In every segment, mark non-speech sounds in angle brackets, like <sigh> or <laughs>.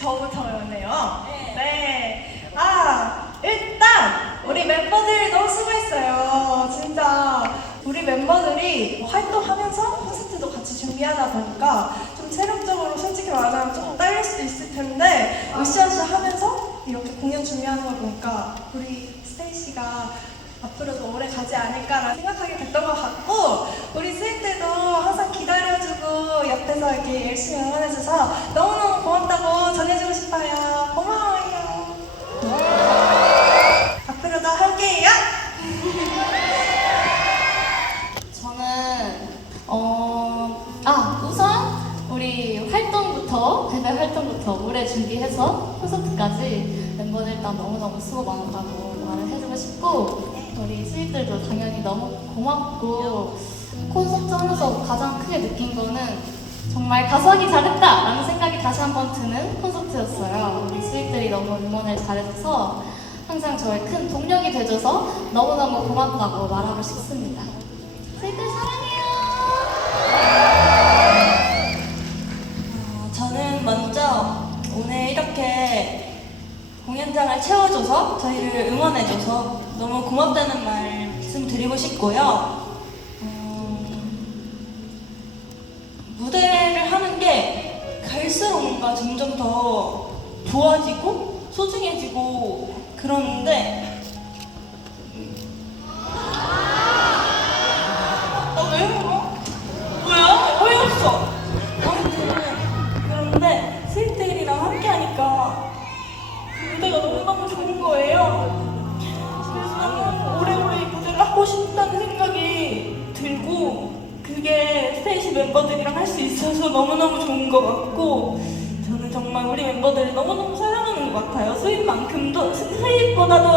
저부터였네요. 네. 아, 일단 우리 멤버들 너무 수고했어요. 진짜 우리 멤버들이 활동하면서 콘서트도 같이 준비하다 보니까 좀 체력적으로 솔직히 말하면 조금 딸릴 수도 있을 텐데 으쌰으쌰 하면서 이렇게 공연 준비하는 걸 보니까 우리 스테이 씨가 앞으로도 오래 가지 않을까라는 생각하게 됐던 것 같고 우리 스윗들도 항상 기다려 옆에서 이렇게 열심히 응원해줘서 너무너무 고맙다고 전해주고 싶어요. 고마워요. 앞으로도 함께해요. <laughs> 저는 어, 아 우선 우리 활동부터 대회 활동부터 오래 준비해서 콘서트까지 멤버들 일단 너무너무 수고 많았다고 말을 해주고 싶고 우리 스윗들도 당연히 너무 고맙고 콘서트 하면서 가장 크게 느낀 거는 정말 가수하기 잘했다 라는 생각이 다시 한번 드는 콘서트였어요. 우리 스윗들이 너무 응원을 잘해줘서 항상 저의 큰 동력이 돼줘서 너무너무 고맙다고 말하고 싶습니다. 스윗들 사랑해요. 어, 저는 먼저 오늘 이렇게 공연장을 채워줘서 저희를 응원해줘서 너무 고맙다는 말씀 드리고 싶고요. 음, 무대를 하는 게 갈수록 뭔가 점점 더 좋아지고 소중해지고 그러는데 어, 왜 울어? 뭐야? 어이없어. 아무튼 그런데 스윗들이랑 함께 하니까 무대가 너무너무 좋은 거예요. 오래오래 이 무대를 하고 싶다는 생각이 들고 그게 스테이시 멤버들이랑 할 수 있어서 너무너무 좋은 것 같고 저는 정말 우리 멤버들을 너무너무 사랑하는 것 같아요. 스윗만큼도 스윗보다도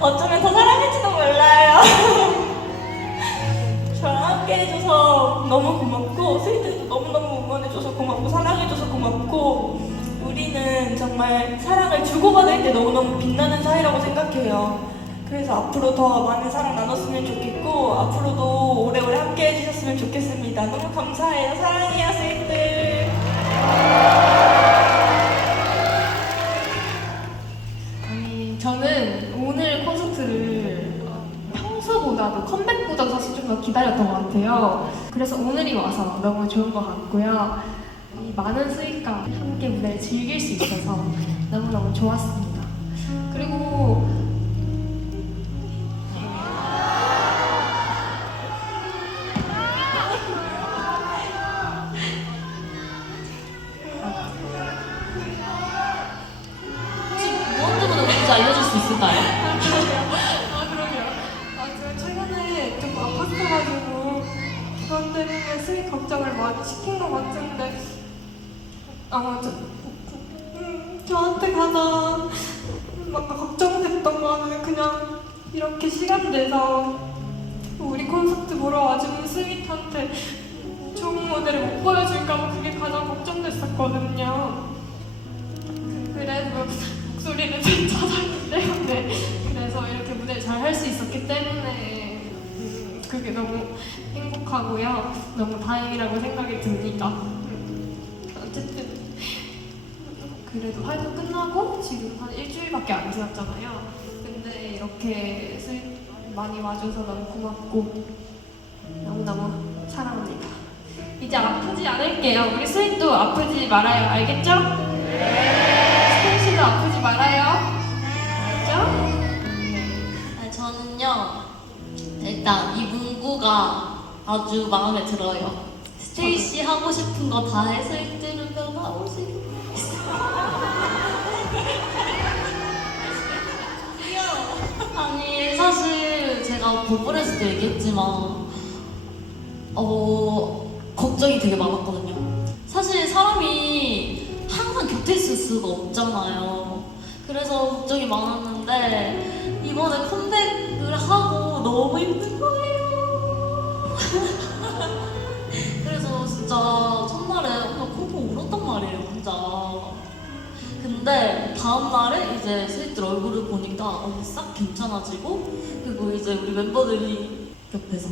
어쩌면 더 사랑할지도 몰라요. <laughs> 저랑 함께 해줘서 너무 고맙고 스위트도 너무너무 응원해줘서 고맙고 사랑해줘서 고맙고 우리는 정말 사랑을 주고받을 때 너무너무 빛나는 사이라고 생각해요 그래서 앞으로 더 많은 사랑 나눴으면 좋겠고 앞으로도 오래오래 함께 해주셨으면 좋겠습니다 너무 감사해요 사랑해요 아니 저는 오늘 콘서트를 평소보다도 컴백보다 사실 좀 더 기다렸던 것 같아요. 그래서 오늘이 와서 너무 좋은 것 같고요. 이 많은 스윗과 함께 무대를 즐길 수 있어서 너무너무 좋았습니다. 그리고 수 있을까요? 아 그럼요. 아 제가 최근에 좀 아팠어가지고 그것 때문에 스윗 걱정을 많이 시킨 것 같은데 아 저, 음, 저한테 가장 막 걱정됐던 거는 그냥 이렇게 시간 내서 우리 콘서트 보러 와주는 스윗한테 좋은 무대를 못 보여줄까 봐 그게 가장 걱정됐었거든요. 그게 너무 행복하고요. 너무 다행이라고 생각이 듭니다. 음, 어쨌든 그래도 활동 끝나고 지금 한 일주일밖에 안 지났잖아요. 근데 이렇게 많이 와줘서 너무 고맙고 너무너무 사랑합니다. 이제 아프지 않을게요. 우리 스윗도 아프지 말아요. 알겠죠? 스테이시도 아프지 말아요. 아주 마음에 들어요. 스테이시 하고 싶은 거 다 해서 1등은 변화오지. <laughs> 아니 사실 제가 버블에서도 얘기했지만 어 걱정이 되게 많았거든요. 사실 사람이 항상 곁에 있을 수가 없잖아요. 그래서 걱정이 많았는데 이번에 컴백을 하고 너무 힘든 거예요. <laughs> 그래서 진짜 첫날에 그냥 콩콩 울었단 말이에요, 혼자. 근데 다음날에 이제 스윗들 얼굴을 보니까 어, 싹 괜찮아지고 그리고 이제 우리 멤버들이 옆에서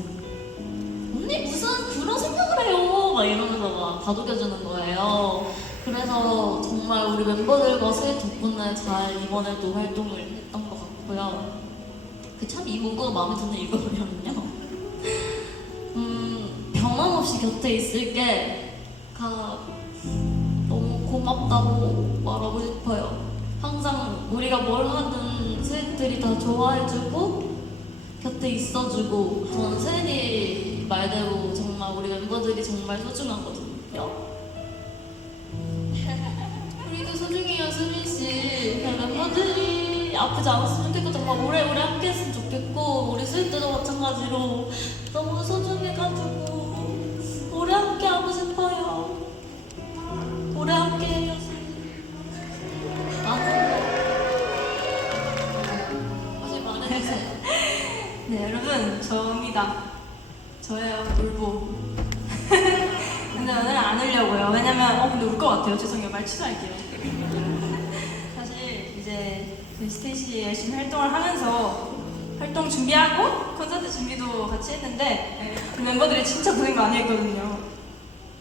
언니 무슨 그런 생각을 해요 막 이러면서 막 다독여주는 거예요 그래서 정말 우리 멤버들과 스윗 덕분에 잘 이번에도 활동을 했던 것 같고요. 그 참 이 문구가 마음에 드는 뭐냐면요. 음, 변함없이 곁에 있을 게가 너무 고맙다고 말하고 싶어요. 항상 우리가 뭘 하든 스윗들이 다 좋아해주고 곁에 있어주고 저는 세린이 말대로 정말 우리 멤버들이 정말 소중하거든요. <laughs> 우리도 소중해요, 수민 씨. 멤버들이 아프지 않았으면 좋겠고 정말 오래오래 함께했으면 좋겠고 우리 때도 마찬가지로 너무 소중해가지고 오래 함께 하고 싶어요. 오래 수민. 나는 다시 말해주세요. 네, 여러분, 저입니다. 저예요, 울보. <laughs> 근데 오늘 안 울려고요. 왜냐면, 어, 근데 울 것 같아요. 죄송해요. 말 취소할게요. <laughs> 사실, 이제, 그 스테이시 열심히 활동을 하면서, 활동 준비하고, 콘서트 준비도 같이 했는데, 그 멤버들이 진짜 고생 많이 했거든요.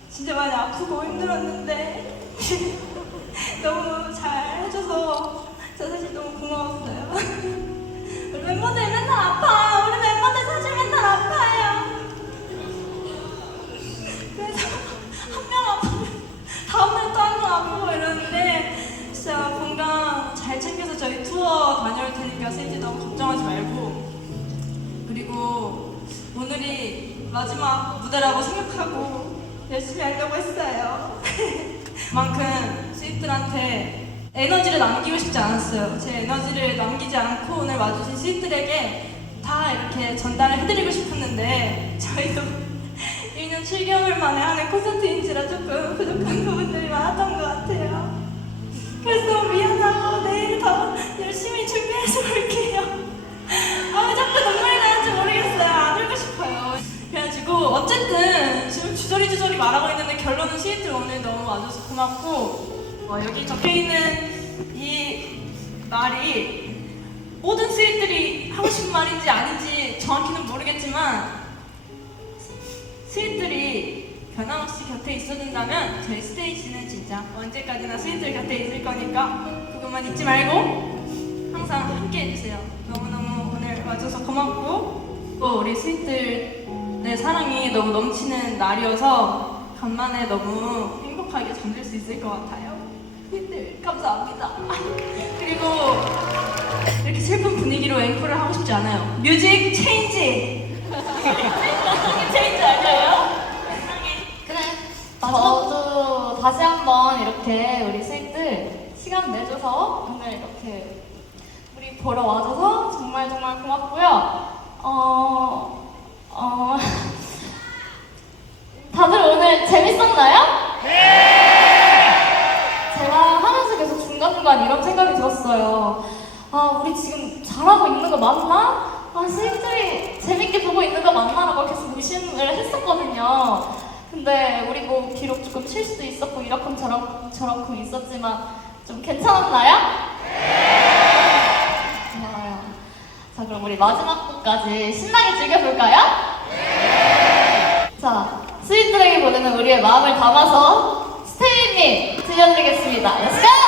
진짜 많이 아프고 힘들었는데, <laughs> 너무 잘 해줘서, 저 사실 너무 고마웠어요. <laughs> 멤버들 맨날 아파. 마지막 무대라고 생각하고 열심히 하려고 했어요. <laughs> 만큼 스윗들한테 에너지를 남기고 싶지 않았어요. 제 에너지를 남기지 않고 오늘 와주신 스윗들에게 다 이렇게 전달을 해드리고 싶었는데 저희도 1년 7개월 만에 하는 콘서트인지라 조금 부족한 부분들이 많 결론은 스윗들 오늘 너무 와줘서 고맙고 어, 여기 적혀있는 이 말이 모든 스윗들이 하고 싶은 말인지 아닌지 정확히는 모르겠지만 스윗들이 변함없이 곁에 있어준다면 저희 스테이지는 진짜 언제까지나 스윗들 곁에 있을 거니까 그것만 잊지 말고 항상 함께 해주세요. 너무너무 오늘 와줘서 고맙고 또 우리 스윗들의 사랑이 너무 넘치는 날이어서 간만에 너무 행복하게 잠들 수 있을 것 같아요. 스윗들 감사합니다. <laughs> 그리고 이렇게 슬픈 분위기로 앵콜을 하고 싶지 않아요. 뮤직 체인지! <laughs> 체인지 아니에요? 그래. 저도 다시 한번 이렇게 우리 스윗들 시간 내줘서 오늘 이렇게 우리 보러 와줘서 정말 정말 고맙고요. 어, 어, 다들 오늘 재밌었나요? 제가 하면서 계속 중간중간 이런 생각이 들었어요. 아, 우리 지금 잘하고 있는 거 맞나? 아, 스윗들이 재밌게 보고 있는 거 맞나라고 계속 의심을 했었거든요. 근데 우리 뭐 비록 조금 실수도 있었고 이러쿵 저러쿵 저러쿵 있었지만 좀 괜찮았나요? 좋아요. 자 그럼 우리 마지막 곡까지 신나게 즐겨볼까요? 자 스윗들에게 보내는 우리의 마음을 담아서 스테이님 들려드리겠습니다. Let's go!